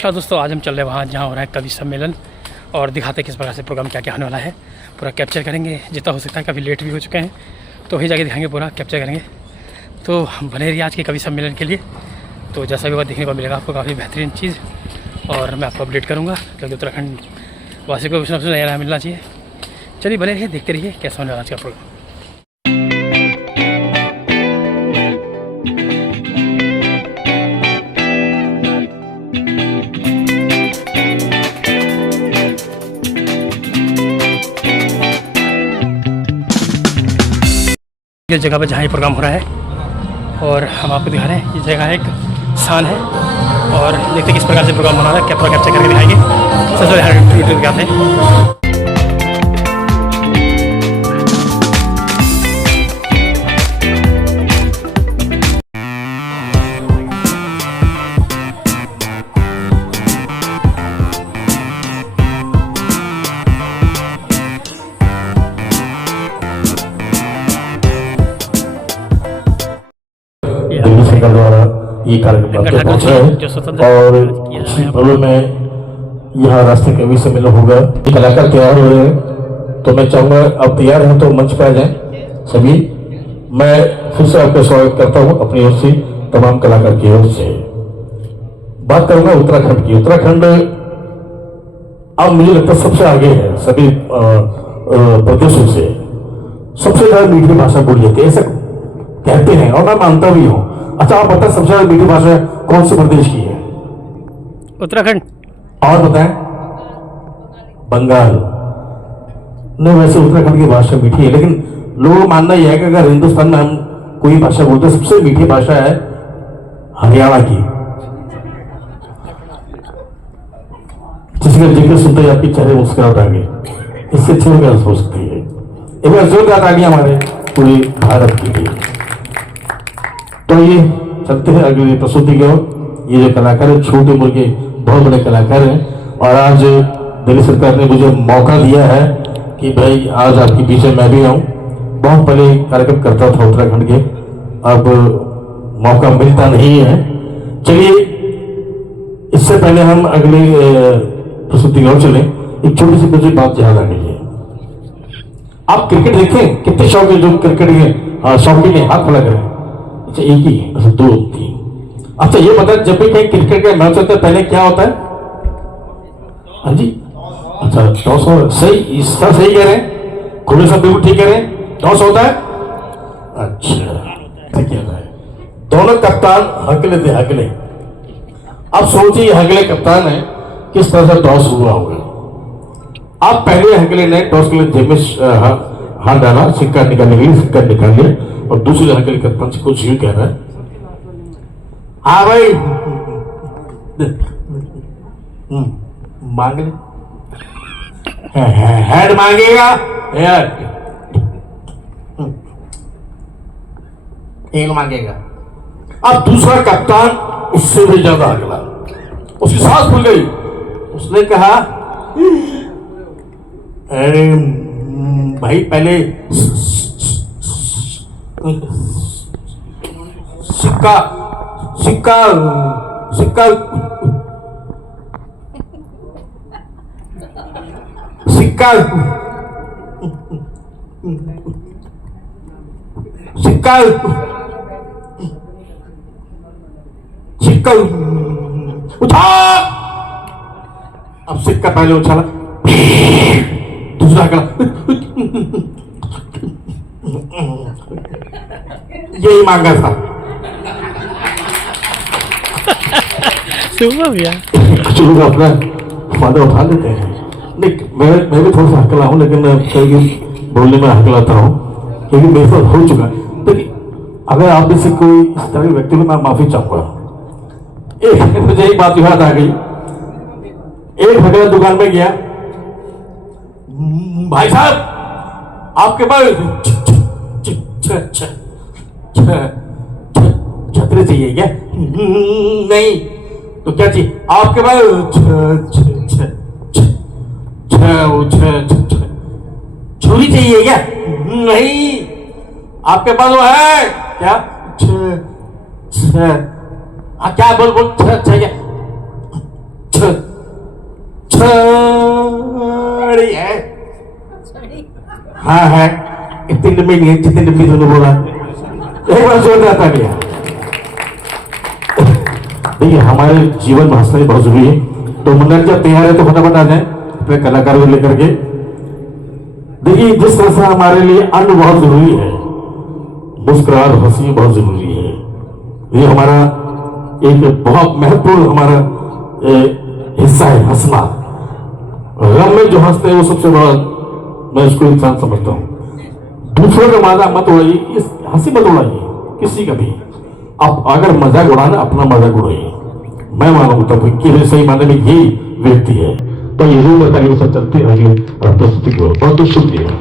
अच्छा दोस्तों, आज हम चल रहे हैं वहाँ जहाँ हो रहा है कवि सम्मेलन और दिखाते हैं किस प्रकार से प्रोग्राम क्या क्या होने वाला है। पूरा कैप्चर करेंगे जितना हो सकता है। काफ़ी लेट भी हो चुके हैं तो वही जाके दिखाएंगे, पूरा कैप्चर करेंगे। तो बने रहिए आज के कवि सम्मेलन के लिए। तो जैसा भी होगा देखने को मिलेगा आपको काफ़ी बेहतरीन चीज़, और मैं आपको अपडेट करूँगा क्योंकि उत्तराखंड वासी को कुछ ना कुछ नया मिलना चाहिए। चलिए बने रहिए, देखते रहिए कैसा होने वाला आज का प्रोग्राम। इस जगह पर जहाँ ये प्रोग्राम हो रहा है और हम आपको दिखा रहे हैं, ये जगह एक स्थान है और देखते किस प्रकार से प्रोग्राम हो रहा है। कैप्चर करके दिखाएंगे। सबसे पहले दिखाते हैं। दिल्ली सरकार द्वारा ये कार्यक्रम तक पहुंचा है और इसी पल में यहाँ राष्ट्रीय कवि सम्मेलन होगा। कलाकार तैयार हो रहे हैं तो मैं चाहूंगा आप तैयार हैं तो मंच पर आ जाएं सभी। मैं फिर से आपका स्वागत करता हूं अपनी ओर से, तमाम कलाकार की ओर से। बात करूंगा उत्तराखंड की। उत्तराखंड अब मुझे लगता है सबसे आगे है सभी प्रदेशों से। सबसे ज्यादा मीठी भाषा बोली जाती है ऐसा कहते हैं और मैं मानता भी हूं। अच्छा आप बताएं सबसे ज्यादा मीठी भाषा कौन से प्रदेश की है? उत्तराखंड। और बताएं? बंगाल। नहीं, वैसे उत्तराखंड की भाषा मीठी है, लेकिन लोगों का मानना यह है कि अगर हिंदुस्तान में हम कोई भाषा बोलते हैं सबसे मीठी भाषा है हरियाणा की। जिसका जिक्र सुनते ही आपके चेहरे मुस्कुराहट आ गई। इससे अच्छी क्या हो सकती है? एक बार जोरदार ताली हमारे पूरे भारत की लिए। तो ये चलते हैं अगली प्रस्तुति की ओर। ये जो कलाकार है छोटे उम्र के बहुत बड़े कलाकार हैं और आज दिल्ली सरकार ने मुझे मौका दिया है कि भाई आज आपके पीछे मैं भी आऊं। बहुत पहले कार्यक्रम करता था उत्तराखंड के, अब मौका मिलता नहीं है। चलिए इससे पहले हम अगली प्रस्तुति की ओर चले। एक छोटी सी मुझे बात याद आ गई है। आप क्रिकेट देखें? कितने शौक है जो क्रिकेट के शौकीन है? हाथ खड़ा करें। अच्छा एक ही है? अच्छा 2 3। अच्छा ये बता, जब भी कहीं क्रिकेट का मैच होता है पहले क्या होता है? हाँ जी, अच्छा टॉस हो। सही सर, सही कह रहे हैं, खुले सब बिल्कुल ठीक कह रहे हैं। टॉस होता है। अच्छा क्या है? दोनों कप्तान हकले थे, हकले। अब सोचिए हकले कप्तान है, किस तरह से टॉस हुआ होगा। आप पहले हकले ने टॉस के लिए जेब में हाथ डाला सिक्का निकालने के लिए, सिक्का निकाल लिया और दूसरे हकले का पंच कुछ यूं कह रहा है, हाँ भाई मांग ले, हेड मांगेगा यार, एक मांगेगा। अब दूसरा कप्तान उससे भी ज्यादा अगला, उसकी सांस फूल गई। उसने कहा अरे भाई पहले सिक्का सिक्का सिक्का सिक्का सिक्का सिक्का उठा। अब सिक्का पहले उछाला, दूसरा का यही मांगा था। भैया कुछ लोग अपना फायदा उठा लेते हैं। नहीं मैं भी थोड़ा सा हकला हूं, लेकिन कहीं बोलने में हकलाता हूं क्योंकि मेरे साथ हो चुका है। तो अगर आप में से कोई इस तरह के व्यक्ति को, मैं माफी चाहूंगा। मुझे एक बात याद आ गई। एक भगवान दुकान में गया, भाई साहब आपके पास छतरी चाहिए क्या? नहीं। तो क्या चाहिए आपके पास? छुरी चाहिए क्या? नहीं। आपके पास वो है क्या? क्या बोल बोल क्या हाँ है, इतनी लंबी नहीं है जितनी लंबी तुमने बोला। एक बार जोरदार तालियां। देखिए हमारे जीवन में हंसना बहुत जरूरी है, तो मंडल जब तैयार है तो फटाफट आ जाए अपने कलाकारों को लेकर के। देखिए जिस तरह से हमारे लिए अन्न बहुत जरूरी है, मुस्कुराहट हंसी बहुत जरूरी है। ये हमारा एक बहुत महत्वपूर्ण हमारा हिस्सा है हंसना। गम में जो हंसते हैं वो सबसे बड़ा मैं इसको इंसान समझता हूं। दूसरों का मजाक मत उड़ाइए, इस हंसी मत उड़ाइए किसी का भी। आप अगर मजाक उड़ाना अपना मजाक उड़ाइए। मैं मानूंगा कि सही मानने में यही व्यक्ति है। तो ये रूम बताइए सब चलते हैं आगे प्रस्तुति को। बहुत बहुत शुक्रिया।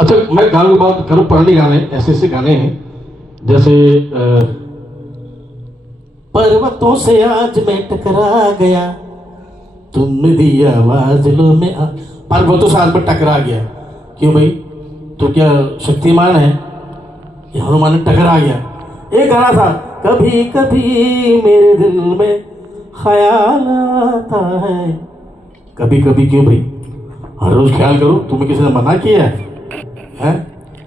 अच्छा मैं गानों की बात करूं, पुराने गाने ऐसे ऐसे गाने हैं जैसे पर्वतों से आज मैं टकरा गया, तुमने दिया आवाज लो मैं पर्वतों से आज मैं टकरा गया। क्यों भाई, तो क्या शक्तिमान है? ये हनुमान ने टकरा गया। एक गाना था, कभी कभी मेरे दिल में ख्याल आता है कभी कभी क्यों भाई, हर रोज ख्याल करो, तुम्हें किसी ने मना किया है?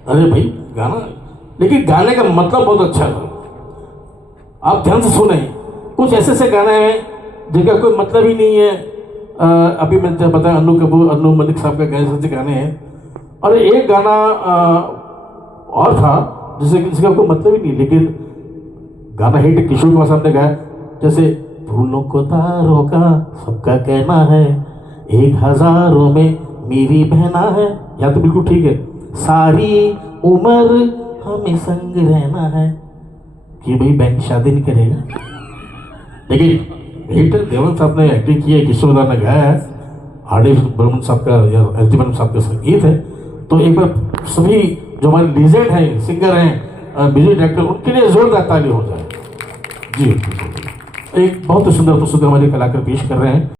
अरे भाई गाना, लेकिन गाने का मतलब बहुत अच्छा है, आप ध्यान से सुने। कुछ ऐसे ऐसे गाने हैं जिनका कोई मतलब ही नहीं है। अभी मैंने जब बताया अन्नू कपूर, अन्नू मलिक साहब का गाने गाने हैं, और एक गाना और था जिसका कोई मतलब ही नहीं, लेकिन गाना हिट किशोर कुमार साहब ने गाया, जैसे फूलों को तारों का सबका कहना है, 1000 में मेरी बहना है, या तो बिल्कुल ठीक है, सारी उम्र हमें संग रहना है, कि भाई बैंक शादी नहीं करेगा। लेकिन हिट देवन साहब ने एक्टिंग की है, किशोर दा ने गाया है, आर डी बर्मन साहब का या एस डी बर्मन साहब का संगीत है। तो एक बार सभी जो हमारे लीजेंड हैं, सिंगर हैं, म्यूजिक डायरेक्टर, उनके लिए जोरदार ताली हो जाए। जी, एक बहुत सुंदर प्रस्तुति हमारे कलाकार पेश कर रहे हैं।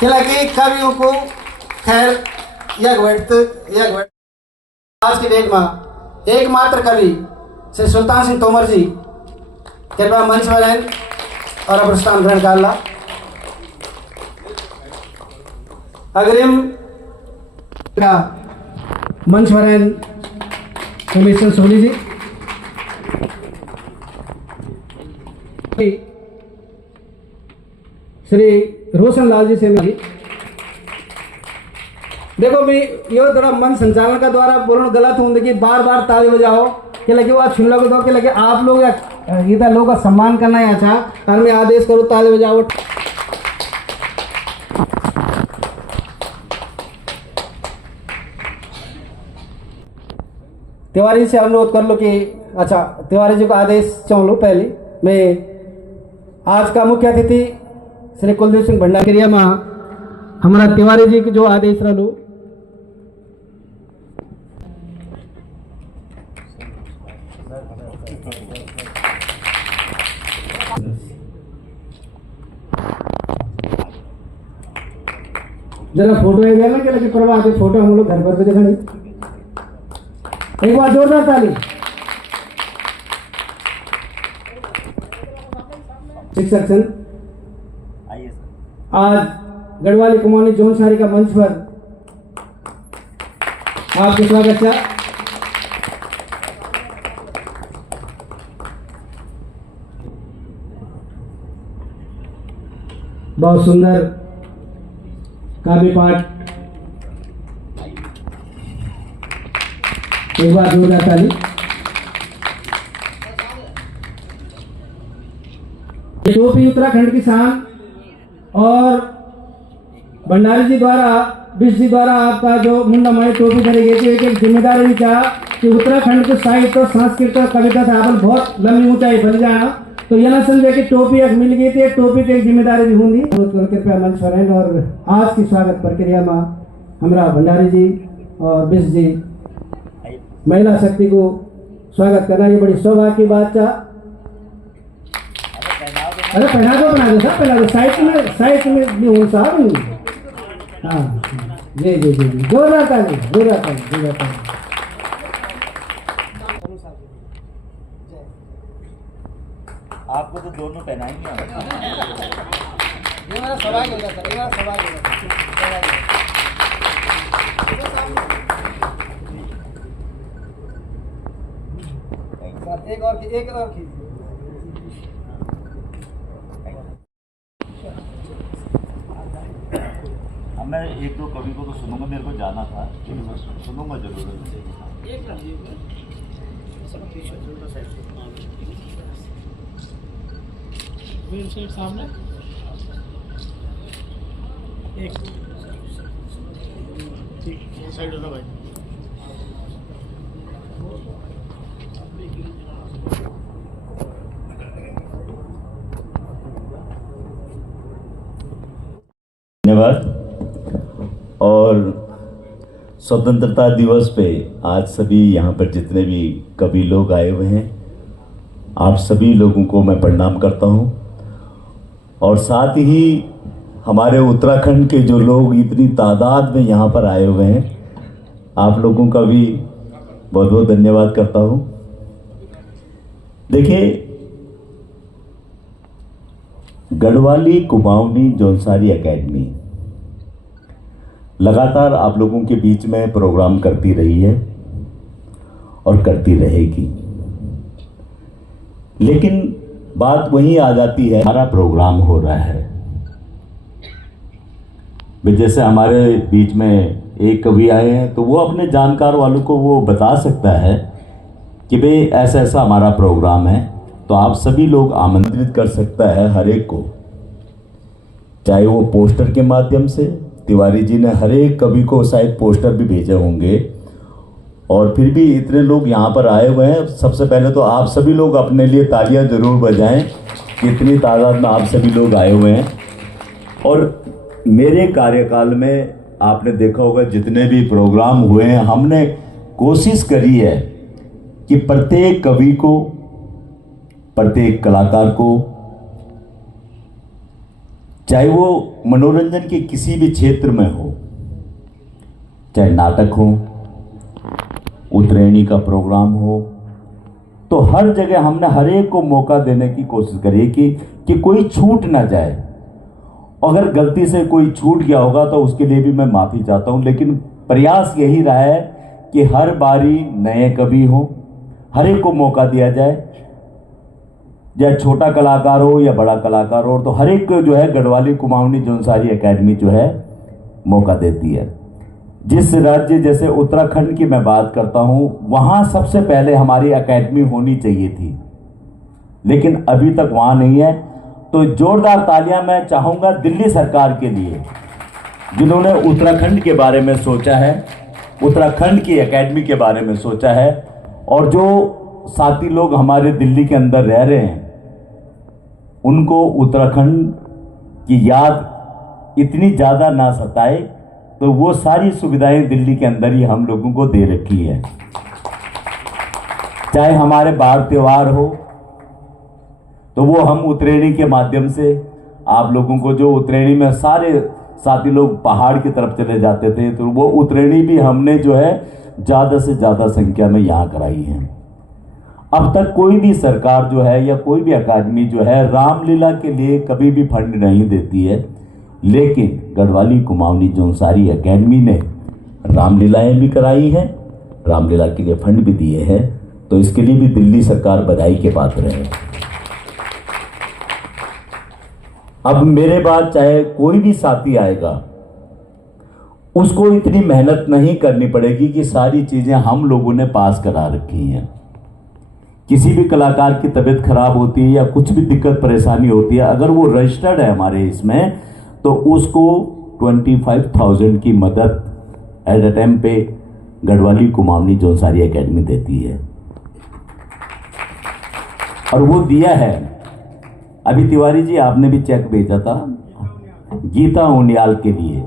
कि कवियों को खैर आज की डेट में एकमात्र कवि श्री सुल्तान सिंह तोमर जी कृपया मंच पर आए और अब स्थान ग्रहण कर ला। अग्रिम का मंच पर आए कमिश्नर सोनी जी, श्री रोशन लाल जी से मिली। देखो भी यो थोड़ा मन संचालन का द्वारा बोलना गलत होंगे कि बार बार ताली बजाओ कि लगे वो आप सुन लोगे तो कि लगे आप लोग इधर लोगों का सम्मान करना है। अच्छा और मैं आदेश करूँ ताली बजाओ। तिवारी से अनुरोध कर लो कि अच्छा तिवारी जी को आदेश चाह लो। पहले मैं आज का मुख्य अतिथि श्री कुलदीप सिंह भंडारी में हमारा तिवारी जी की जो आदेश रह लो। जरा फोटो है ना कि लगे प्रभा फोटो हम लोग घर पर भी दिखानी। एक बार जोरदार ताली। शिक्षक सन आज गढ़वाली कुमाऊनी जौनसारी का मंच पर आपके स्वागत है। बहुत सुंदर काव्य पाठ। एक बार जोरदार ताली। टोपी उत्तराखंड की शान और भंडारी जी द्वारा विश जी द्वारा आपका जो मुंडा माई टोपी करी गई थी एक जिम्मेदारी भी चाह कि उत्तराखंड के साहित्य संस्कृत और कविता से आप बहुत लंबी ऊंचाई बन जाना। तो यह ना समझे कि टोपी एक मिल गई थी, टोपी की एक जिम्मेदारी भी होंगी। कृपया मंच पर आएं और आज की स्वागत प्रक्रिया में हमारा भंडारी जी और विश जी महिला शक्ति को स्वागत करना ये बड़ी सौभाग्य की बात था। अरे पहना दो बना दो सब पहना दो साइड में भी हूँ साहब। हाँ जी जी जी जी जोरदार ताली जोरदार ताली जोरदार ताली। आपको तो दोनों पहनाएंगे। ये मेरा सवाल होगा सर, ये मेरा सवाल होगा। एक और अब मैं एक दो कवि को तो सुनूंगा, मेरे को जाना था लेकिन मैं सुनूंगा जरूर। सामने एक साइड होना भाई। धन्यवाद। और स्वतंत्रता दिवस पे आज सभी यहाँ पर जितने भी कवि लोग आए हुए हैं, आप सभी लोगों को मैं प्रणाम करता हूँ। और साथ ही हमारे उत्तराखंड के जो लोग इतनी तादाद में यहाँ पर आए हुए हैं, आप लोगों का भी बहुत बहुत धन्यवाद करता हूँ। देखिए, गढ़वाली कुमाऊनी जौनसारी एकेडमी लगातार आप लोगों के बीच में प्रोग्राम करती रही है और करती रहेगी, लेकिन बात वही आ जाती है, हमारा प्रोग्राम हो रहा है। जैसे हमारे बीच में एक कवि आए हैं तो वो अपने जानकार वालों को वो बता सकता है कि भाई ऐसा ऐसा हमारा प्रोग्राम है, तो आप सभी लोग आमंत्रित कर सकता है हर एक को, चाहे वो पोस्टर के माध्यम से। तिवारी जी ने हर एक कवि को शायद पोस्टर भी भेजे होंगे, और फिर भी इतने लोग यहाँ पर आए हुए हैं। सबसे पहले तो आप सभी लोग अपने लिए तालियां जरूर बजाएं कि इतनी तादाद में आप सभी लोग आए हुए हैं। और मेरे कार्यकाल में आपने देखा होगा जितने भी प्रोग्राम हुए हैं, हमने कोशिश करी है कि प्रत्येक कवि को, प्रत्येक कलाकार को चाहे वो मनोरंजन के किसी भी क्षेत्र में हो, चाहे नाटक हो, उत्तरायणी का प्रोग्राम हो, तो हर जगह हमने हर एक को मौका देने की कोशिश करी कि कोई छूट ना जाए। अगर गलती से कोई छूट गया होगा तो उसके लिए भी मैं माफ़ी चाहता हूँ, लेकिन प्रयास यही रहा है कि हर बारी नए कवि हो, हर एक को मौका दिया जाए, चाहे छोटा कलाकार हो या बड़ा कलाकार हो, तो हर एक को जो है गढ़वाली कुमाऊनी जौनसारी एकेडमी जो है मौका देती है। जिस राज्य जैसे उत्तराखंड की मैं बात करता हूँ, वहाँ सबसे पहले हमारी एकेडमी होनी चाहिए थी, लेकिन अभी तक वहाँ नहीं है। तो जोरदार तालियां मैं चाहूँगा दिल्ली सरकार के लिए, जिन्होंने उत्तराखंड के बारे में सोचा है, उत्तराखंड की एकेडमी के बारे में सोचा है। और जो साथी लोग हमारे दिल्ली के अंदर रह रहे हैं, उनको उत्तराखंड की याद इतनी ज़्यादा ना सताए, तो वो सारी सुविधाएं दिल्ली के अंदर ही हम लोगों को दे रखी है। चाहे हमारे बाढ़ त्योहार हो, तो वो हम उत्तरायणी के माध्यम से आप लोगों को, जो उत्तरायणी में सारे साथी लोग पहाड़ की तरफ चले जाते थे, तो वो उत्तरायणी भी हमने जो है ज़्यादा से ज़्यादा संख्या में यहाँ कराई है। अब तक कोई भी सरकार जो है या कोई भी अकादमी जो है रामलीला के लिए कभी भी फंड नहीं देती है, लेकिन गढ़वाली कुमाऊनी जौनसारी एकेडमी ने रामलीलाएँ भी कराई हैं, रामलीला के लिए फंड भी दिए हैं। तो इसके लिए भी दिल्ली सरकार बधाई के पात्र है। अब मेरे बाद चाहे कोई भी साथी आएगा, उसको इतनी मेहनत नहीं करनी पड़ेगी कि सारी चीज़ें हम लोगों ने पास करा रखी हैं। किसी भी कलाकार की तबीयत खराब होती है या कुछ भी दिक्कत परेशानी होती है, अगर वो रजिस्टर्ड है हमारे इसमें, तो उसको 25,000 की मदद एट अ टाइम पे गढ़वाली कुमाऊनी जौनसारी एकेडमी देती है। और वो दिया है। अभी तिवारी जी आपने भी चेक भेजा था गीता उनियाल के लिए।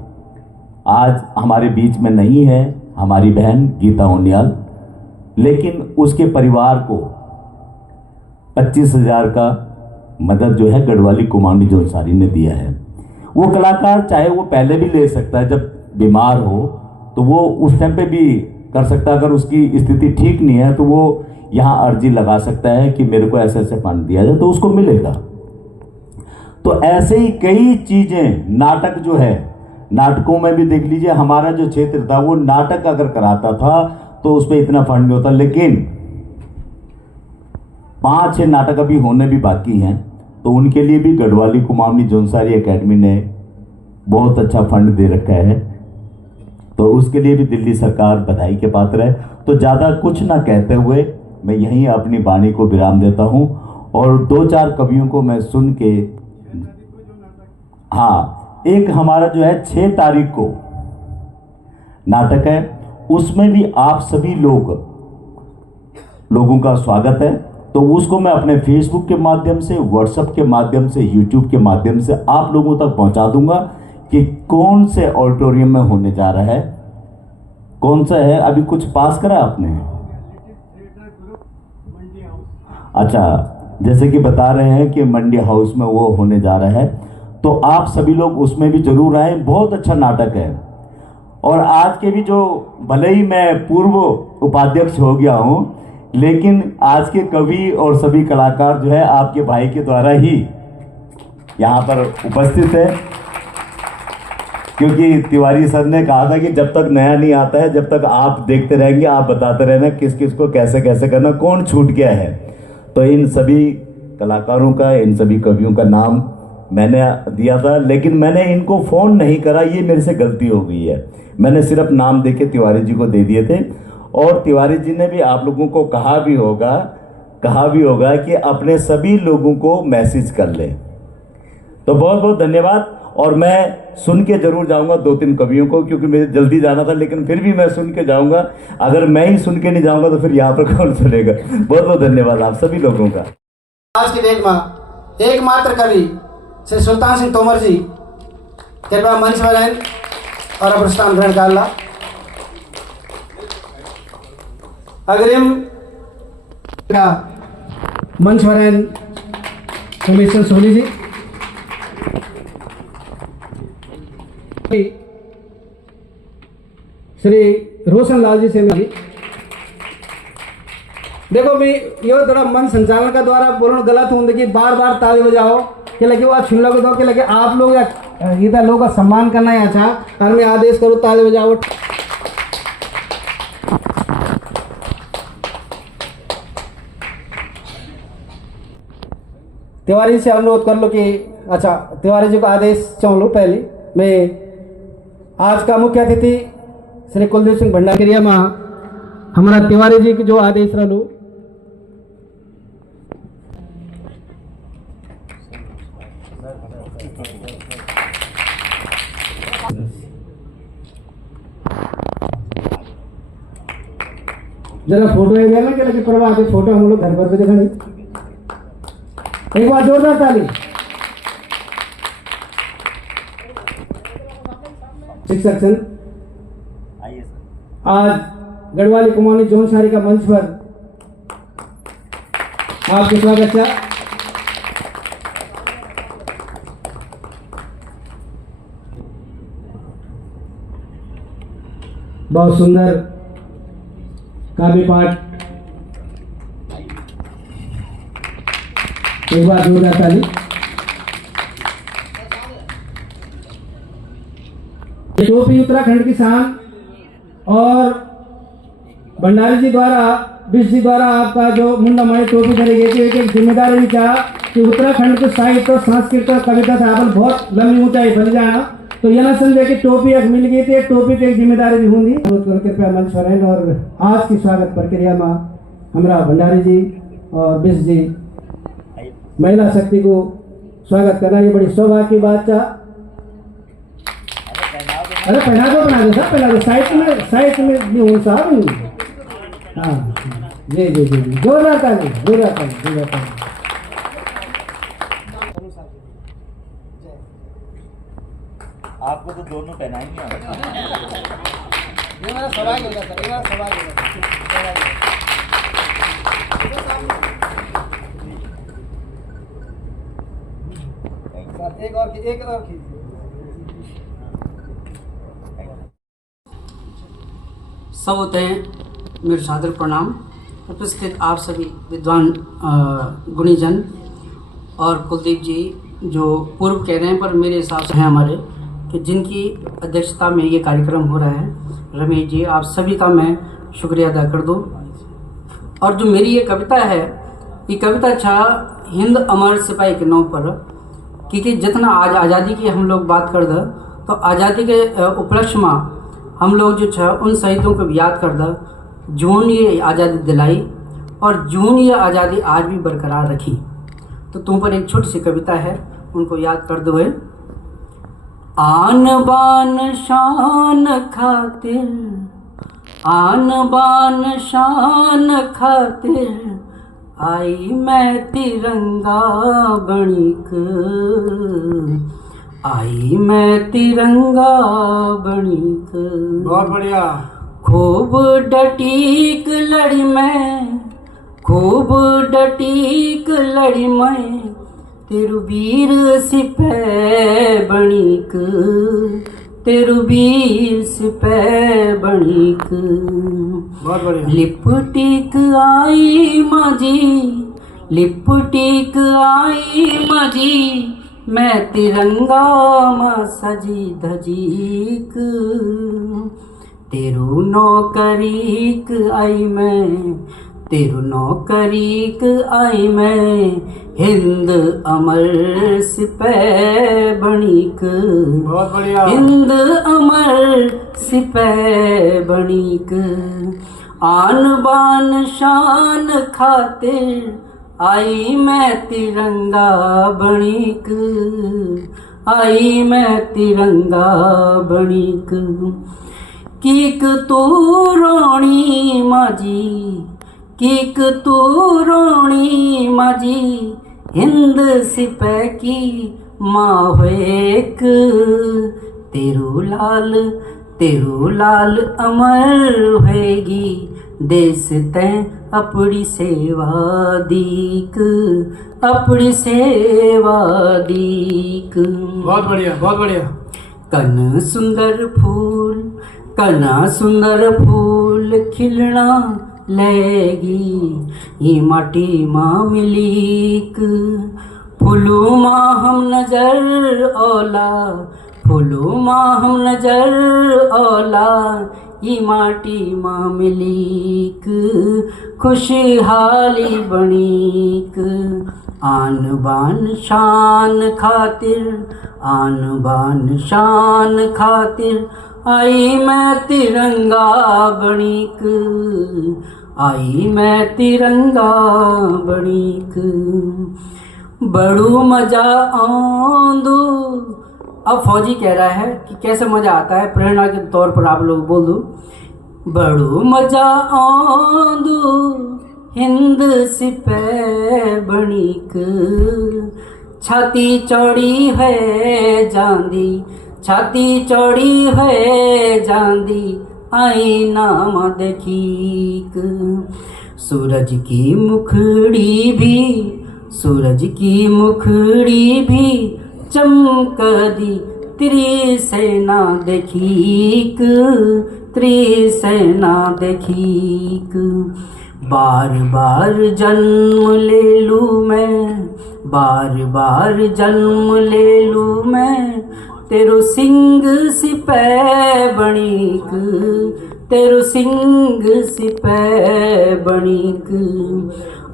आज हमारे बीच में नहीं है हमारी बहन गीता उनियाल, लेकिन उसके परिवार को 25,000 का मदद जो है गढ़वाली कुमाऊनी जौनसारी ने दिया है। वो कलाकार चाहे वो पहले भी ले सकता है, जब बीमार हो तो वो उस टाइम पे भी कर सकता है। अगर उसकी स्थिति ठीक नहीं है तो वो यहाँ अर्जी लगा सकता है कि मेरे को ऐसे ऐसे फंड दिया जाए, तो उसको मिलेगा। तो ऐसे ही कई चीज़ें, नाटक जो है, नाटकों में भी देख लीजिए, हमारा जो क्षेत्र था वो नाटक अगर कराता था तो उस पर इतना फंड नहीं होता, लेकिन 5-6 नाटक अभी होने भी बाकी हैं, तो उनके लिए भी गढ़वाली कुमाऊनी जौनसारी एकेडमी ने बहुत अच्छा फंड दे रखा है। तो उसके लिए भी दिल्ली सरकार बधाई के पात्र है। तो ज़्यादा कुछ ना कहते हुए मैं यहीं अपनी वाणी को विराम देता हूँ और 2-4 कवियों को मैं सुन के, हाँ, एक हमारा जो है 6 तारीख को नाटक है, उसमें भी आप सभी लोगों का स्वागत है। तो उसको मैं अपने फेसबुक के माध्यम से, व्हाट्सएप के माध्यम से, यूट्यूब के माध्यम से आप लोगों तक पहुंचा दूंगा कि कौन से ऑडिटोरियम में होने जा रहा है, कौन सा है। अभी कुछ पास करा आपने? अच्छा, जैसे कि बता रहे हैं कि मंडी हाउस में वो होने जा रहा है, तो आप सभी लोग उसमें भी जरूर आए। बहुत अच्छा नाटक है। और आज के भी जो, भले ही मैं पूर्व उपाध्यक्ष हो गया हूँ, लेकिन आज के कवि और सभी कलाकार जो है आपके भाई के द्वारा ही यहाँ पर उपस्थित है, क्योंकि तिवारी सर ने कहा था कि जब तक नया नहीं आता है, जब तक आप देखते रहेंगे, आप बताते रहना किस किस को कैसे कैसे करना, कौन छूट गया है। तो इन सभी कलाकारों का, इन सभी कवियों का नाम मैंने दिया था, लेकिन मैंने इनको फ़ोन नहीं करा, ये मेरे से गलती हो गई है। मैंने सिर्फ नाम देके तिवारी जी को दे दिए थे। और तिवारी जी ने भी आप लोगों को कहा भी होगा कि अपने सभी लोगों को मैसेज कर ले। तो बहुत बहुत धन्यवाद। और मैं सुन के जरूर जाऊंगा 2-3 कवियों को, क्योंकि मुझे जल्दी जाना था, लेकिन फिर भी मैं सुन के जाऊंगा। अगर मैं ही सुन के नहीं जाऊंगा तो फिर यहाँ पर कौन सुनेगा। बहुत बहुत धन्यवाद आप सभी लोगों का। आज की डेट में एकमात्र कवि श्री सुल्तान सिंह तोमर जी कृपया मंच पर आए और अब स्थान ग्रहण कर ला। अग्रिम मंच पर आए सोमेश्वर सोनी जी। श्री रोशन लाल जी से मिली। देखो भी यो थोड़ा मन संचालन का द्वारा बोलना गलत हूँ कि बार बार ताली बजाओ कि लगे वो छुन लगो दो कि लगे आप लोग या लोगों का सम्मान करना है अच्छा और मैं आदेश करूँ ताली बजाओ। तिवारी से अनुरोध कर लो कि अच्छा तिवारी जी को आदेश चाह लो। पहले मैं आज का मुख्य अतिथि श्री कुलदीप सिंह भंडारी में हमारा तिवारी जी की जो आदेश रह लो। जरा फोटो है ना कि लगे प्रभा के फोटो हम लोग घर पर भी दिखानी। एक बार जोरदार ताली। शिक्षक सन आज गढ़वाली कुमानी जोन सारी का मंच पर आपके स्वागत है। बहुत सुंदर काव्य पाठ। एक बार जोरदार ताली। टोपी उत्तराखंड की शान और भंडारी जी द्वारा विश जी द्वारा आपका जो मुंडामाई टोपी करी गई थी एक जिम्मेदारी भी चाह कि उत्तराखंड के साहित्य संस्कृत कविता था अपन बहुत लंबी ऊंचाई बन जाना तो यह ना समझे कि टोपी एक मिल गई थी। एक टोपी की एक जिम्मेदारी भी होंगी। कृपया मंच पर आएं और आज की स्वागत प्रक्रिया में हमारा भंडारी जी और विश जी महिला शक्ति को स्वागत करना ये बड़ी सौभाग्य की बात था। अरे पहना दो बना दो सब पहना दो साइड में भी हूँ साहब। हाँ जी जी जी जी जोरदार ताली जोरदार ताली जोरदार ताली। आपको तो दोनों पहनाएंगे। ये मेरा सवाल होगा सर, ये मेरा सवाल होगा। एक और सब होते हैं मेरे सादर प्रणाम। उपस्थित आप सभी विद्वान गुणीजन और कुलदीप जी जो पूर्व कह रहे हैं पर मेरे हिसाब से हैं हमारे कि जिनकी अध्यक्षता में ये कार्यक्रम हो रहा है, रमेश जी आप सभी का मैं शुक्रिया अदा कर दूँ। और जो मेरी ये कविता है, ये कविता छा हिंद अमर सिपाही के नाम पर, क्योंकि जितना आज आज़ादी की हम लोग बात कर दे तो आज़ादी के उपलक्ष्य में हम लोग जो छा उन शहीदों को भी याद कर दे जून ये आज़ादी दिलाई और जून ये आज़ादी आज भी बरकरार रखी। तो तुम पर एक छोटी सी कविता है, उनको याद कर दो। आन बान शान खातिर, आन बान शान खातिर आई मैं तिरंगा बणिक, आई मैं तिरंगा बणिक। बहुत बढ़िया। खूब डटीक लड़ी मैं, खूब डटीक लड़ी मैं तेरु वीर सिपह बणिक, तेरु वीर सिपह बणिक। बहुत बढ़िया। लिपटिक आई माझी, लिपटिक आई माझी मैं तिरंगा मां सजी धजीक, तेरू नौकरीक आई मैं, तेरू नौकरीक आई मैं हिंद अमर सिपह बणिक। बहुत बढ़िया। हिंद अमर सिपह बणिक। आन बान शान खातिर आई मैं तिरंगा बणिक, आई मैं तिरंगा बणिक। कीक तू रोणी माझी, कीक तू रोणी माझी हिंद सिपह की माँ होएक, तेरू लाल, तेरू लाल अमर होएगी देश तैं अपनी सेवा दीक, अपनी सेवा दीक। बहुत बढ़िया बहुत बढ़िया। कन सुंदर फूल, कना सुंदर फूल खिलना लेगी ये माटी माँ मिलीक फूलू माँ हम नजर औला फूलू माँ हम नजर औला ये माटी माँ मिलीक खुशहाली बनीक आन बान शान खातिर आन बान शान खातिर आई मैं तिरंगा बनीक आई मैं तिरंगा बनीक बड़ू मजा आंदू। अब फौजी कह रहा है कि कैसे मजा आता है, प्रेरणा के तौर पर आप लोग बोल दो। बड़ू मजा आंदू हिंद सिपह बनीक छाती चौड़ी है जांदी छाती चौड़ी है जांदी आई नाम देखीक सूरज की मुखड़ी भी सूरज की मुखड़ी भी चमक दी त्रिसेना देखीक त्रिसेना देखीक बार बार जन्म ले लूँ मैं बार बार जन्म ले लूँ मैं तेरू सिंह सिपह बनीक तेरू सिंह सिपह बनीक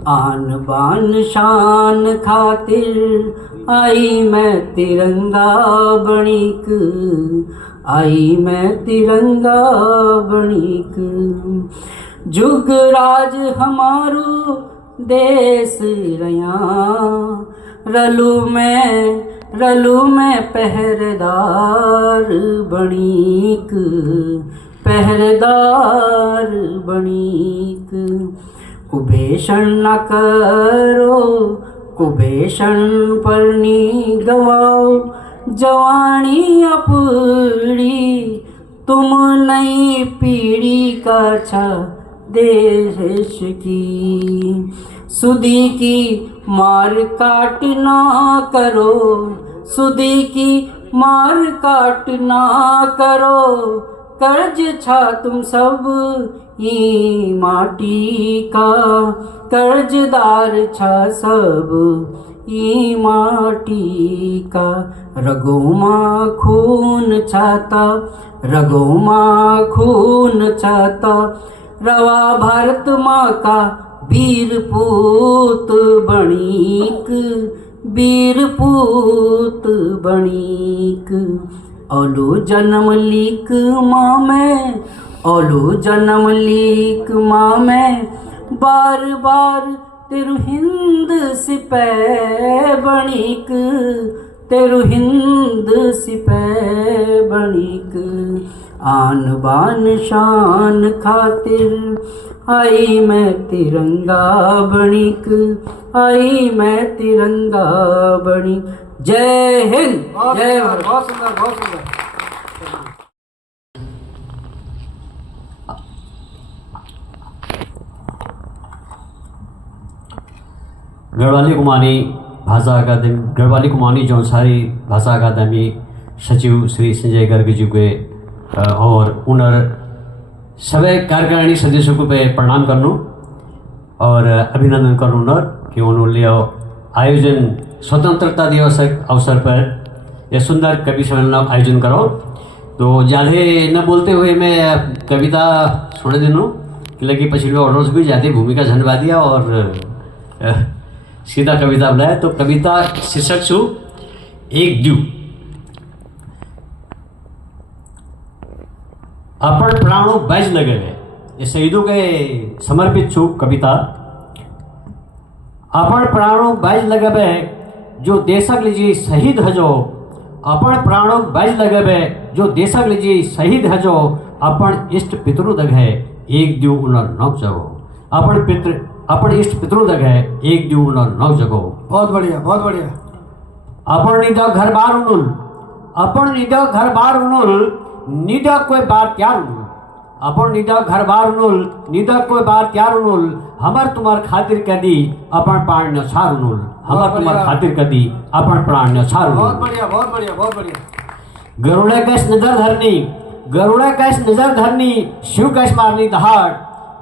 आन बान शान खातिर आई मैं तिरंगा बनीक आई मैं तिरंगा बनीक जुगराज हमारू देश रया रलू मैं पहरेदार बनीक पहरेदार बनीक कुबेशन न करो कुबेशन पर नी गवाओ जवानी अपनी तुम नई पीढ़ी का छा देश की सुदी की मार काट ना करो सुदी की मार काट ना करो कर्ज छा तुम सब ये माटी का कर्जदार छा सब ये माटी का रगों माँ खून छाता रगों माँ खून छाता रवा भारत माँ का वीर पूत बणीक वीर पूत बणीक ओलू जन्म लीक माँ में ओलू जन्म लीक माँ में बार बार तेरू हिंद सिपह बणीक तेरू हिंद सिपह बणीक आन बान शान खातिर आई मैं तिरंगा बणीक आई मैं तिरंगा बणीक। जय हिंद जय भारत। बहुत सुंदर बहुत सुंदर। गढ़वाली कुमारी भाषा अकादमी गढ़वाली कुमारी जौनसारी भाषा अकादमी सचिव श्री संजय गर्ग जी के और उनर सभी कार्यकारिणी सदस्यों को पे प्रणाम करनू और अभिनंदन करूँ उनर कि उन्होंने आयोजन स्वतंत्रता दिवस अवसर पर यह सुंदर कवि सम्मेलन आयोजन करो। तो ज़्यादा न बोलते हुए मैं कविता सुन दिनूँ कि लगी पिछले ऑर्डर से भी ज़्यादा भूमिका झनवा दिया और सीधा कविता बुलाया। तो कविता शीर्षक छू एक जू। अपन प्राणों बैज लगे हुए ये शहीदों के समर्पित छू कविता। अपन प्राणों बैज लगे हुए जो देशक लीजिए शहीद हजो अपन प्राणों बैज लगे हुए जो देशक लीजिए शहीद हजो अपन इष्ट पितरु दग है एक दू उनर नव जगो अपन इष्ट पितरु दग है एक दू उनर नव जगो। बहुत बढ़िया बहुत बढ़िया। अपन निदा घर बार उनुल अपन निदा घर बार उनुल निदा कोई बार त्यार उनुल अपन निदा घर बार उनुल निदा कोई बार त्यार उनुल हमर तुम्हार खातिर कदी अपन प्राण न्यौछार उनुल हमर तुम्हार खातिर कदी अपन प्राण न्यौछार उनुल। बहुत बढ़िया बहुत बढ़िया बहुत बढ़िया। गरुड़े कस नजर धरनी गरुड़ा कैस नजर धरनी शिव कैस मारनी दहाड़,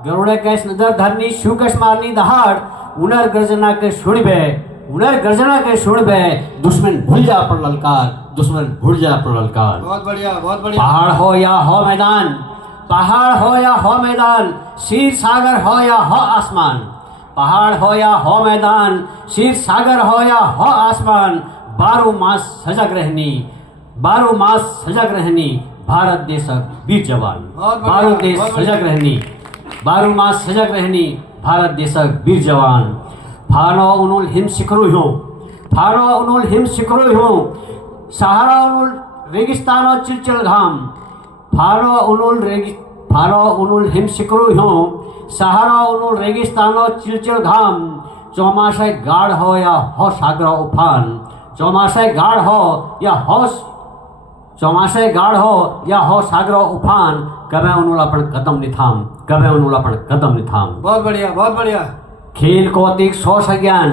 गरुड़ा कैस नजर धरनी शिव कैस मारनी दहाड़, उनर गर्जना के सुनबे, उनर गर्जना के सुनबे, दुश्मन भूल जा पर ललकार, दुश्मन भूल जा पर ललकार। बहुत बढ़िया, बहुत बढ़िया। पहाड़ हो या हो मैदान, पहाड़ हो या हो मैदान, क्षीर सागर हो या हो आसमान, पहाड़ हो या हो मैदान, क्षीर सागर हो या हो आसमान, 12 मास सजग रहनी, 12 मास सजग रहनी, भारत देश वीर जवान, भारत देश सजग रहनी, 12 मास सजग रहनी, भारत देश वीर जवान। फानो उनुल हिम शिखरू हो, फानो उनुल हिम शिखरू हो, सहारा उनुल रेगिस्तानो चिलचिल घाम, फानो उनुल हिम शिखरू हो, सहारा उनुल रेगिस्तानो चिलचिल घाम, चौमासे गाढ़ हो या हो सागर उफान, चौमासे गाढ़ हो या हो, चौमासे गाढ़ हो या हो सागर उफान, कभी उनुल अपन कदम निथाम, कभी उनुल अपन कदम निथाम। बहुत बढ़िया, बहुत बढ़िया। खेल कौतिक 100 सज्ञान,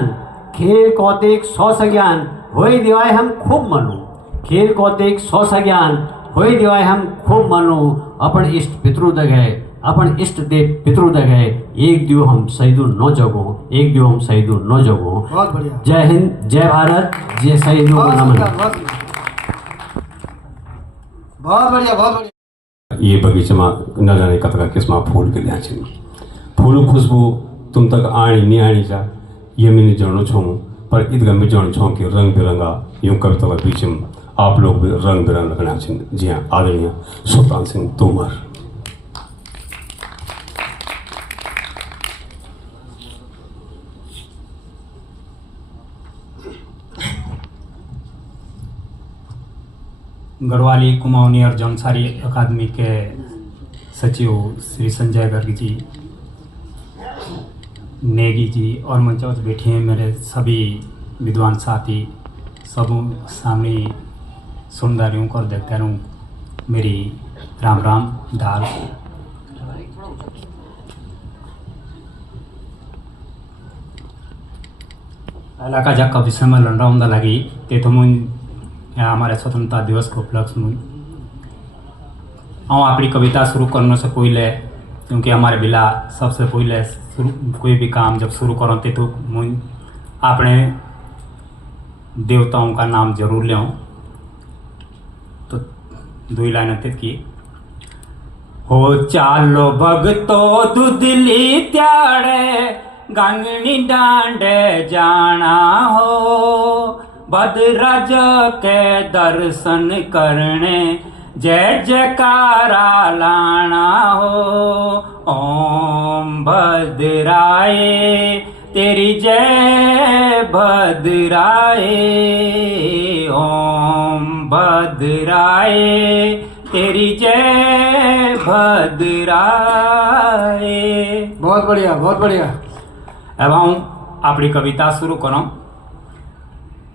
खेल कौतिक 100 सज्ञान, होई दिवाय हम खूब मनु, खेल कौतिक 100 सज्ञान, होई दिवाय हम खूब मनु, अपन इष्ट पितरु दगे, अपन इष्ट देव पितरु दगे, एक दियो हम शहीदु न जगो, एक दियो हम शहीदु न जगो। बहुत बढ़िया। जय हिंद, जय भारत, जय शहीदों को नमन। बहुत बढ़िया, बहुत बढ़िया। ये बगीचे में न जाने कतका किस्म फूल के लिया छन, फूल खुशबू तुम तक आनी नहीं आनी चा ये मैंने जानो छूँ, पर ईदगा में जान छूँ कि रंग बिरंगा यूँ कविता के बीच में आप लोग भी रंग बिरंग लगना छन। जी हाँ, आदरणीय सुल्तान सिंह तोमर। गढ़वाली कुमाऊनी और जौनसारी अकादमी के सचिव श्री संजय गर्ग जी, नेगी जी और मंच पर बैठे हैं मेरे सभी विद्वान साथी, सब सामने सुनदारियों को देखता रहूँ, मेरी राम राम दाल। इलाका जगह विषय में लड़ रहा लगी ते तो मुझ हमारे स्वतंत्रता दिवस को उपलक्ष्य में अपनी कविता शुरू करने से पहले, क्योंकि हमारे बिला सबसे पहले कोई भी काम जब शुरू करते तो मुझ अपने देवताओं का नाम जरूर ले, तो 2 लाइन की हो चालो भगतो दुधली त्याड़े गांगनी डांडे जाना हो, भद्रज के दर्शन करने जय जयकारा लाना हो, ओम भद्राए तेरी जय भद्राए, ओम भद्राए तेरी जय भद्राए। बहुत बढ़िया, बहुत बढ़िया। एवं अपनी कविता शुरू करो।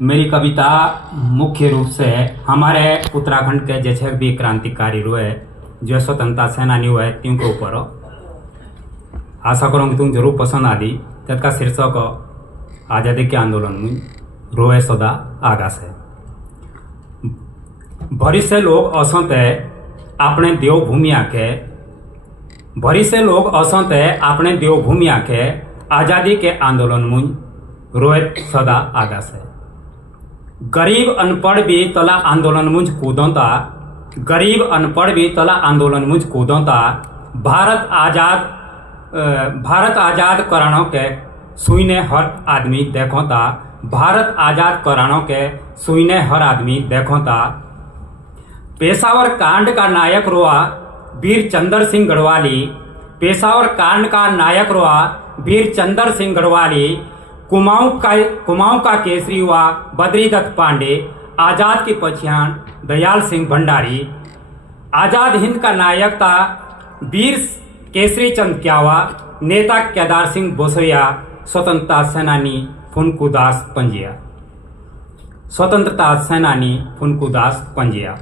मेरी कविता मुख्य रूप से हमारे उत्तराखंड के जैसे भी क्रांतिकारी हुए, जो स्वतंत्रता सेनानी हुए, तिनके ऊपर आशा करूँ कि तुम जरूर पसंद आदि। तत्का शीर्षक आज़ादी के आंदोलन में रोए सदा आगा से। भरी से लोग असंत है अपने देवभूमि आके, भरी से लोग असंत है अपने देवभूमि आके, आज़ादी के आंदोलन में रोए सदा आगा से। गरीब अनपढ़ भी तला आंदोलन मुझ कूदोता, गरीब अनपढ़ भी तला आंदोलन मुझ कूदोता, भारत आज़ाद करानों के सुईने हर आदमी देखोता, भारत आज़ाद करानों के सुईने हर आदमी देखोता। पेशावर कांड का नायक रोआ वीर चंद्र सिंह गढ़वाली, पेशावर कांड का नायक रोआ वीर चंद्र सिंह गढ़वाली, कुमाऊं का केसरी हुआ बद्रीदत्त पांडे, आज़ाद की पछियान दयाल सिंह भंडारी। आज़ाद हिंद का नायक था वीर केसरी चंद क्यावा, नेता केदार सिंह बोसैया, स्वतंत्रता सेनानी फुनकुदास पंजिया, स्वतंत्रता सेनानी फुनकुदास पंजिया।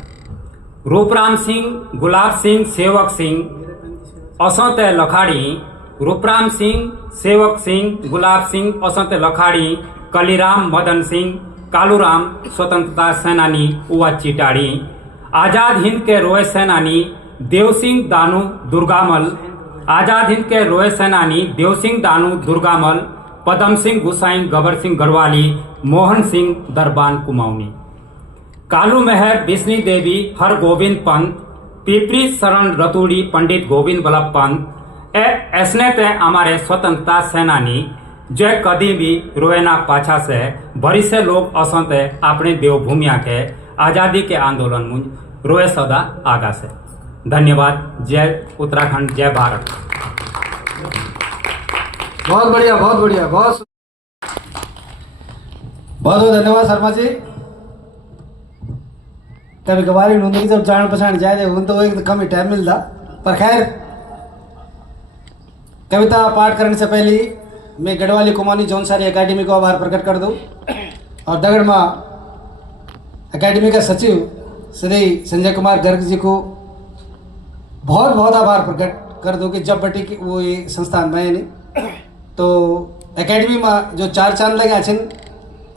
रूपराम सिंह, गुलाब सिंह, सेवक सिंह असंत लखाड़ी, रूपराम सिंह, सेवक सिंह, गुलाब सिंह असंत लखाड़ी, कलीराम, मदन सिंह, कालूराम, स्वतंत्रता सेनानी उवा चिटाड़ी। आज़ाद हिंद के रोए सेनानी देवसिंह दानू दुर्गामल, आजाद हिंद के रोए सेनानी देवसिंह दानू दुर्गामल, पदम सिंह गुसाई गबर सिंह गढ़वाली, मोहन सिंह दरबान कुमाऊनी, कालू मेहर बिस्नी देवी हरगोविंद पंत, पिपरी शरण रतुड़ी पंडित गोविंद बल्लभ पंत, ऐसने ते हमारे स्वतंत्रता सेनानी जो कदी भी रोएना पाछा से भरी से लोग असंत अपने देवभूमिया के आज़ादी के आंदोलन मुझ रोए सदा आगा से। धन्यवाद। जय उत्तराखंड, जय भारत। बहुत बढ़िया, बहुत बढ़िया, बहुत बहुत धन्यवाद शर्मा जी। कभी कभार ही जब जान पहचान जाए उन तो एक कम ही टाइम मिलता, पर खैर कविता पाठ करने से पहले मैं गढ़वाली कुमानी जौनसारी एकेडमी को आभार प्रकट कर दूं और दगड़मा एकेडमी का सचिव श्री संजय कुमार गर्ग जी को बहुत बहुत आभार प्रकट कर दूं कि जब बटी की वो ये संस्थान में नहीं तो एकेडमी में जो 4 चांद लगे छिन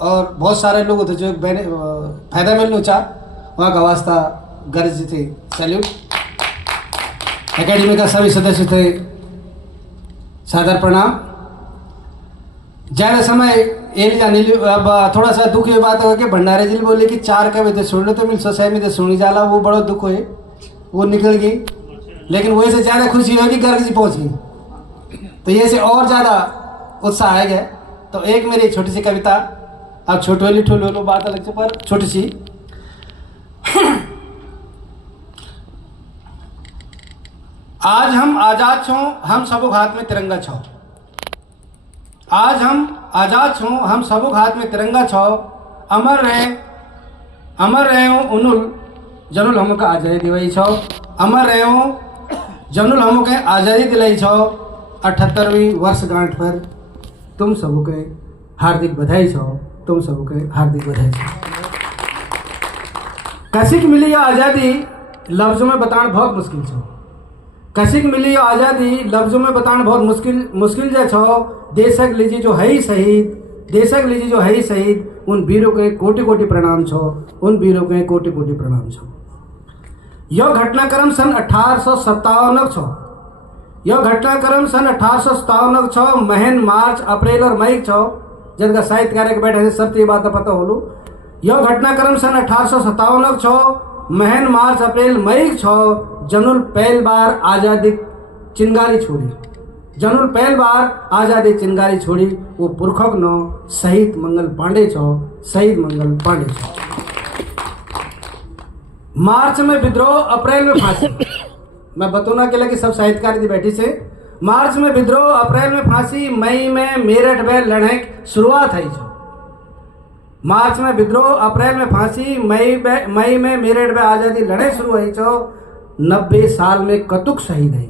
और बहुत सारे लोग थे जो फायदा मिलना चाह, वहाँ का वास्ता गर्ग जी थे, सैल्यूट। एकेडमी का सभी सदस्य थे, सादर प्रणाम। ज़्यादा समय एल जाने अब थोड़ा सा दुख ये बात होगा कि भंडारे जी बोले कि 4 कविता सुन लो तो मिल सो में तो सुनी जाला, वो बड़ा दुख है, वो निकल गई। लेकिन वही से ज़्यादा खुशी होगी गर्ग जी पहुँच गई, तो ये से और ज़्यादा उत्साह आ गया। तो एक मेरी छोटी सी कविता, अब छोटी वाली ठोल लो बात अलग से, पर छोटी सी। आज हम आज़ाद छो, हम सबको हाथ में तिरंगा छो। आज हम आज़ाद छो, हम सबको हाथ में तिरंगा छो। अमर रहे हो उनुल जनुल हमको आज़ादी दिलाई छो। अमर रहे हो जनुल हमको आज़ादी दिलाई छो। 78वीं वर्षगांठ पर तुम सबको हार्दिक बधाई छो, तुम सबको हार्दिक बधाई छो। कैसे मिली आज़ादी लफ्ज़ों में बताना बहुत मुश्किल छो। कैसे मिली आज़ादी लफ्ज़ों में बताना बहुत मुश्किल जो छो। देशक लीजिए जो है ही शहीद, देशक लीजिए जो है ही शहीद, उन वीरों के कोटि कोटि प्रणाम छो, उन वीरों के कोटि कोटि प्रणाम छो। यह घटनाक्रम सन 1857 छो। यह घटनाक्रम सन 1857 छो। महीन मार्च, अप्रैल और मई छो, जिनका साहित्यकार के बैठे सब ये बात पता होलू। यह घटनाक्रम सन 1857 छो। महीन मार्च, अप्रैल, मई छो। जनुल पहल बार आज़ादी चिंगारी छोड़ी, जनुल पहल बार आज़ादी चिंगारी छोड़ी। वो पुरखक नो शहीद मंगल पांडे छो, शहीद मंगल पांडे छो। मार्च में विद्रोह, अप्रैल में फांसी। मैं बतौना के लगे सब साहित्यकार दी बैठी से। मार्च में विद्रोह, अप्रैल में फांसी, मई में मेरठ में लड़ाई शुरुआत है छो। मार्च में विद्रोह, अप्रैल में फांसी, मई में मेरठ में आज़ादी लड़ाई शुरू हुई छो। 90 साल में कतुक शहीद है,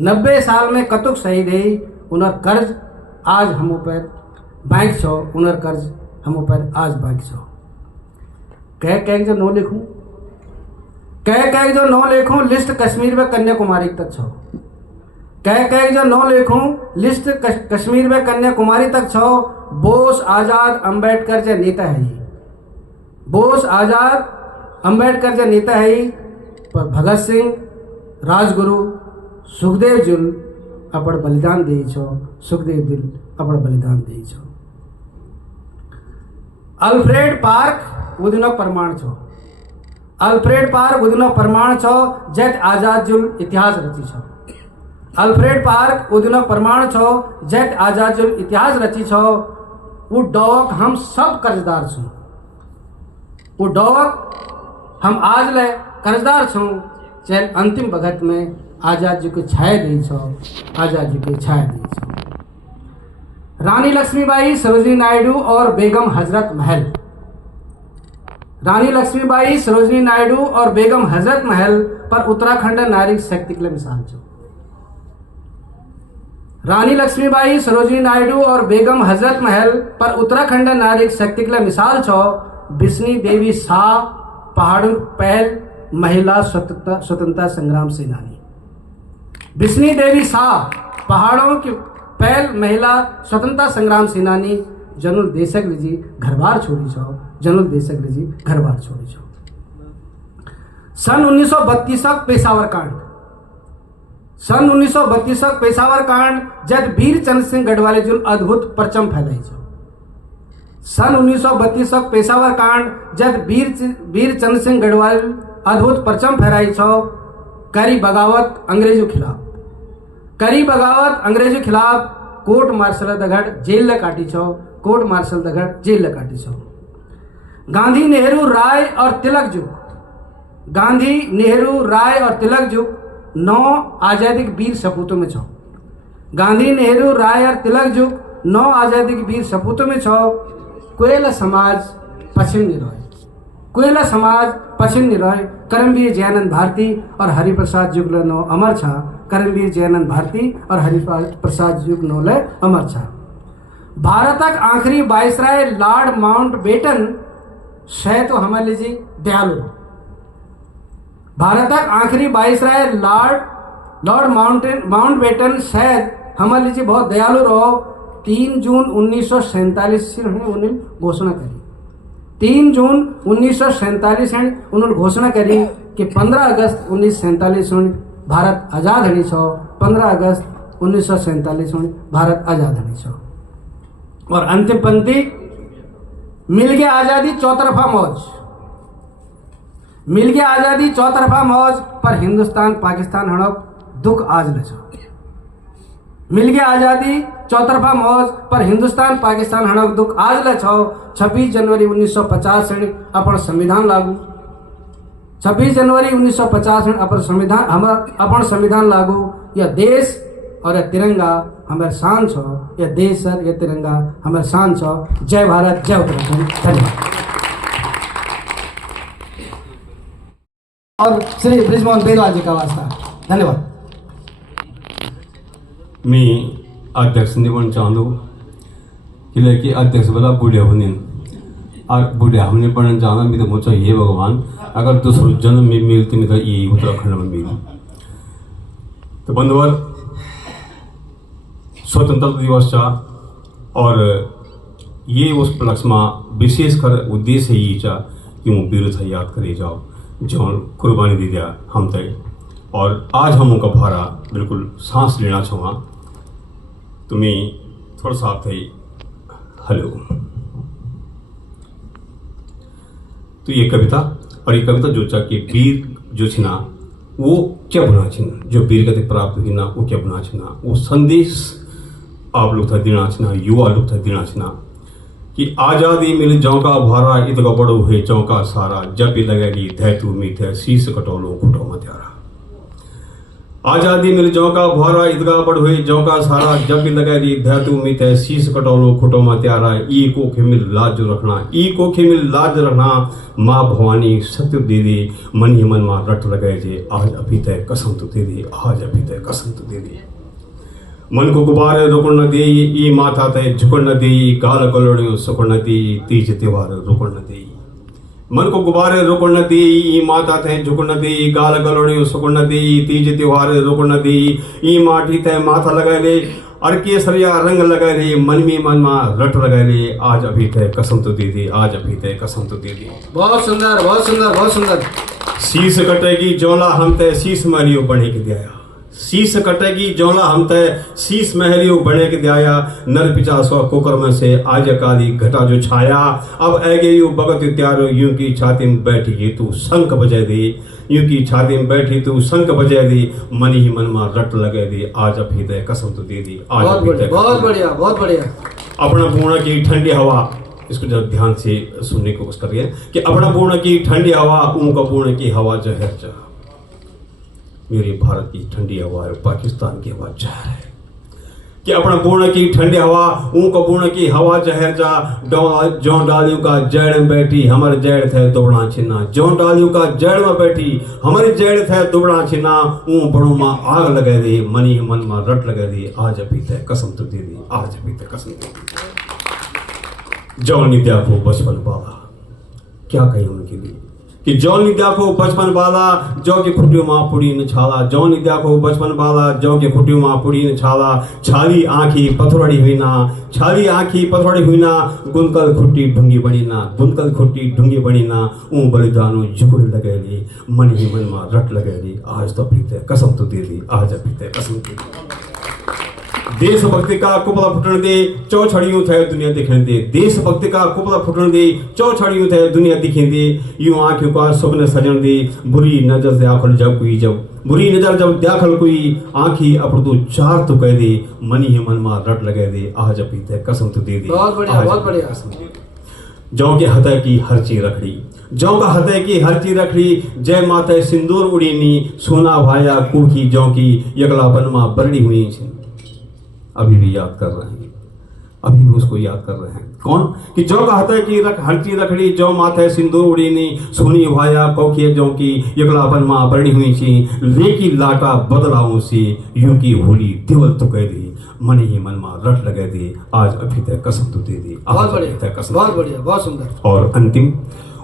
90 साल में कतुक शहीद है। उनर कर्ज आज हम ऊपर बैंक छो, उनर कर्ज हम ऊपर आज बैंक छो। कह जो नो लिखूं, कह जो नो लिखूं, लिस्ट कश्मीर में कन्याकुमारी तक छो। कह जो नो लिखूं, लिस्ट कश्मीर में कन्याकुमारी तक छो। बोस, आज़ाद, अंबेडकर जो नेता है, बोस, आज़ाद, अंबेडकर जो नेता है, पर भगत सिंह, राजगुरु, सुखदेव जुल अपड़ बलिदान दे छो, सुखदेव दिल अपड़ बलिदान दे छो। अल्फ्रेड पार्क उदिनो प्रमाण छो। अल्फ्रेड पार्क उदिनो प्रमाण छो, जैत आज़ाद जुल इतिहास रची छो। अल्फ्रेड पार्क उदिनो प्रमाण छो, जैत आज़ाद जुल इतिहास रची छो। वो डॉक हम सब कर्जदार छो, वो डॉक हम आज ले कर्जदार छो। चाहे अंतिम भगत में आज़ाद जी को छाया दी छो, आज़ाद जी को छाया दी छो। रानी लक्ष्मीबाई, सरोजिनी नायडू और बेगम हजरत महल। रानी लक्ष्मीबाई, सरोजिनी नायडू और बेगम हजरत महल पर उत्तराखंड नारी शक्ति के लिए मिसाल छो। रानी लक्ष्मीबाई, सरोजिनी नायडू और बेगम हजरत महल पर उत्तराखंड नारी शक्ति के लिए मिसाल छो। बिस्नी देवी शाह, पहाड़ों पहल महिला स्वतंत्रता संग्राम सेनानी। बिस्नी देवी शाह, पहाड़ों की पहल महिला स्वतंत्रता संग्राम सेनानी। जनुल देशक जी घर बार छोड़ी छो, जनुल देशक जी घर बार छोड़ी छो। सन 1932 पेशावर कांड, सन 1932 पेशावर कांड जब वीर चंद सिंह गढ़वाली जो अद्भुत परचम फैलाई छो। सन 1932 पेशावर कांड जब वीर चंद सिंह गढ़वाल अद्भुत परचम फहराई छो। करी बगावत अंग्रेजों खिलाफ, करी बगावत अंग्रेजों खिलाफ कोर्ट मार्शल दगड़ जेल काटी छो, कोर्ट मार्शल दगड़ जेल काटी छो। गांधी नेहरू राय और तिलक जुग, गांधी नेहरू राय और तिलक जुग 9 आजादी के वीर सपूतों में छो। गांधी नेहरू राय और तिलक जुग 9 आजादी के वीर सपूतों में छो। कोयला समाज पश्चिम निरोय, कोयला समाज पश्चिम निरोय करमवीर जयानंद भारती और हरिप्रसाद जुगल नो अमर छा। करमवीर जयानंद भारती और हरिप्रसाद जुगनोल अमर छा। भारतक आखिरी वायसराय लॉर्ड माउंटबेटन शायद तो हमारे लिए दयालु, भारतक आखिरी वायसराय लॉर्ड माउंटबेटन शायद हमारे लिए बहुत दयालु रहो। 3 जून 1947 से उन्होंने घोषणा करी, 3 जून 1947 उन्होंने घोषणा करी कि 15 अगस्त 1947 भारत आज़ाद हनी छो। 15 अगस्त 1947 भारत आज़ाद हनी छो। और अंतिम पंक्ति, मिल गया आज़ादी चौतरफा मौज, मिल गया आज़ादी चौतरफा मौज पर हिंदुस्तान पाकिस्तान हड़प दुख आज न छो। मिल गया आज़ादी चौतरफा मौज पर हिंदुस्तान पाकिस्तान हड़प दुख आज न छो। 26 जनवरी 1950 से अपन संविधान लागू, 26 जनवरी 1950 में अपन संविधान लागू। यह देश और यह तिरंगा हमारे शान छो, यह देश और यह तिरंगा हमारे शान छो। जय भारत, जय उत्तराखंड। धन्यवाद। और श्री ब्रिजमोहन बेरवाल जी का वास्ता धन्यवाद। मी अध्यक्ष निवडणं चाहूँ कि अध्यक्ष बला बुढ़े होने और बुढ़े हमने पढ़ना चाहना मैं तो मुझे ये भगवान अगर दूसरों जन्म में मिलती नहीं तो ये उत्तराखंड में मिली। तो बंधुवर, स्वतंत्रता दिवस चा और ये उस उपलक्ष्य में विशेषकर उद्देश्य ही चा कि वो वीर था याद करे जाओ जो कुर्बानी दे दिया हम तय। और आज हम उनका भारा बिल्कुल सांस लेना चाहूँगा। तो मैं थोड़ा सा आप थे हेलो। तो ये कविता और ये कविता जो चाह कि वीर जो छिना वो क्या बना छिना, जो वीर गति प्राप्त हुई ना वो क्या बना छिना, वो संदेश आप लोग था देना छिना, युवा लोग था देना छिना कि आज़ादी मिल जाओ का भारा इतका बड़ो हुए जाओ का सारा, जब भी लगेगी धैतु उम्मीद है शीश कटोलो खुटो मत्यारा। आज़ादी मिल जाओ का भारा इतका बड़ हुए जाओ का सारा, जब भी लगेगी धैतु उम्मीद है शीश कटोलो खुटो मत्यारा। ई को खेमिल लाज रखना, ई को खेमिल लाज रखना, माँ भवानी सत्य दे दे मन ही मन माँ रट लगाए जे, आज अभी तय कसम तो दे दे, आज अभी तय कसम तो दे दे। मन को गुब्बारे रुकण न दे, ई माथा तय झुकण न दे, गाल गलोड़ियों सुकण न दे, तीज त्योहार रुकण न दे। मन को गुब्बारे रुकण न दे, ई माथा तय झुकण न दे, गाल गलोड़ियों सुकण न दे, तीज त्योहार रुकण न दे। ई माटी तय माथा लगाए ले, और केसरिया रंग लगाए ले, मन में मन मा रट लगाए ले, आज अभी तय कसम तो दे दे, आज अभी तय कसम तो दे दे। बहुत सुंदर, बहुत सुंदर, बहुत सुंदर। शीश कटेगी जोला हम तय शीश महलियो बने के दिया, शीश कटेगी जोला हम तय शीश महलियो बने के दिया। नर पिचासवा कोकर में से आज काली घटा जो छाया, अब ऐगे यू भगत त्यारो यूं की छाती में बैठी ये तू शंख बजाए दे, यूं की छाती में बैठी तू शंख बजाए दे, मन ही मन में रट लगे दे, आज अभी तय कसम तो दे दी। आज बहुत बढ़िया, बहुत बढ़िया, बहुत बढ़िया। अपना पूर्ण की ठंडी हवा, इसको जब ध्यान से सुनने की कोशिश करिए कि अपना पूर्ण की ठंडी हवा उनका पूर्ण की हवा जहर जा। मेरी भारत की ठंडी हवा है, पाकिस्तान की हवा जहर है। कि अपना पूर्ण की ठंडी हवा उनका पूर्ण की हवा जहर जा। जो डालियों का जड़ में बैठी हमारे जड़ थे दुबड़ा छिन्ना, जो डालियों का जड़ में बैठी हमारे जड़ थे दुबड़ा छिन्ना। ऊँ बड़ों माँ आग लगा दे, मनी मन माँ रट लगा दे, आज अभी तय कसम तो दे दी, आज अभी तय कसम दे दी। जवानी त्यागो बचपन वाला, क्या कही उनके लिए कि जौनी देखो बचपन वाला जौ के खुटियों माँ पुड़ी न छाला, जौनी देखो बचपन वाला जौ के खुटियों माँ पुड़ी न छाला, छाली आँखी पथरोड़ी हुई ना, छाली आँखी पथरोड़ी हुई ना, गुनकल खुट्टी ढूंगी बनी ना, गुनकल खुट्टी ढूंगी बनी ना, ऊँ बलिदानो जुगड़ लगेली, मन ही मन में रट लगेली, आज तो पीते कसम तो दे दी, आज पीते कसम दे दी। देशभक्ति का कुपला फुटन दे, चौछड़ियों थे दुनिया दिखने दे, देशभक्ति का कुपला फुटन दे, चौछड़ियों थे दुनिया दिखे दे, यूं आंखों का स्वप्न सजन दे, बुरी नजर से आखल जब कोई जब बुरी नजर जब दाखल कोई आंखी अपरतु चार तो कह दे, मन ही मन में रट लगे दे, आज पीते कसम तो दे दे। बहुत बढ़िया, बहुत बढ़िया। जौ के हृदय की हर चीज रखड़ी, जौ का हृदय की हर चीज रखड़ी, जय माता सिंदूर उड़ीनी, सोना भाया कुखी जौ की यगला बनमा बरड़ी हुई छे। अभी भी याद कर रहे हैं, अभी भी उसको याद कर रहे हैं। कौन? कि जौ का हृदय की हर चीज रखड़ी, जौ माथे सिंदूर उड़ीनी, सोनी भाया कौखिय जौ की यगला बनमा बरड़ी हुई छी, लेकी लाटा बदलाओं से यूं की होली दिवल तो कह दी, मन ही मन में रट लगे दे, आज अभी तक कसम तो दे दी। बहुत बढ़िया, बहुत बढ़िया, बहुत सुंदर। और अंतिम,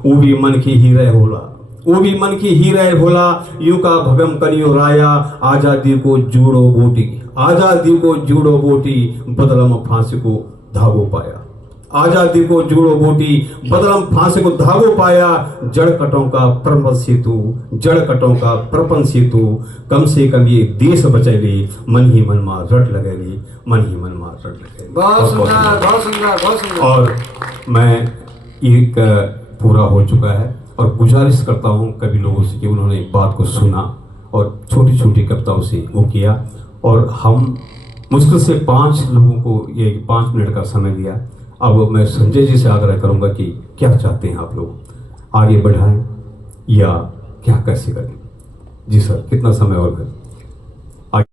वो भी मन की ही रह होला, वो भी मन की ही रह होला, यूं का भगम करियो राया, आजादी को जोड़ो बोटी, आजादी को जोड़ो बोटी, बदलम फांसी को धागो पाया, आजादी को जोड़ो बोटी, बदलम फांसी को धागो पाया, जड़ कटों का प्रपंच सेतु, जड़ कटों का प्रपंच सेतु, कम से कम ये देश बचेले, मन ही मन में रट लगेली, मन ही मन में रट लगेली। बहुत सुंदर, बहुत सुंदर, बहुत सुंदर। और मैं एक पूरा हो चुका है और गुजारिश करता हूँ कभी लोगों से कि उन्होंने बात को सुना और छोटी छोटी कविताओं से वो किया, और हम मुश्किल से 5 लोगों को ये 5 मिनट का समय दिया। अब मैं संजय जी से आग्रह करूंगा कि क्या चाहते हैं आप लोग, आगे बढ़ाएं या क्या कैसे करें? जी सर, कितना समय और है?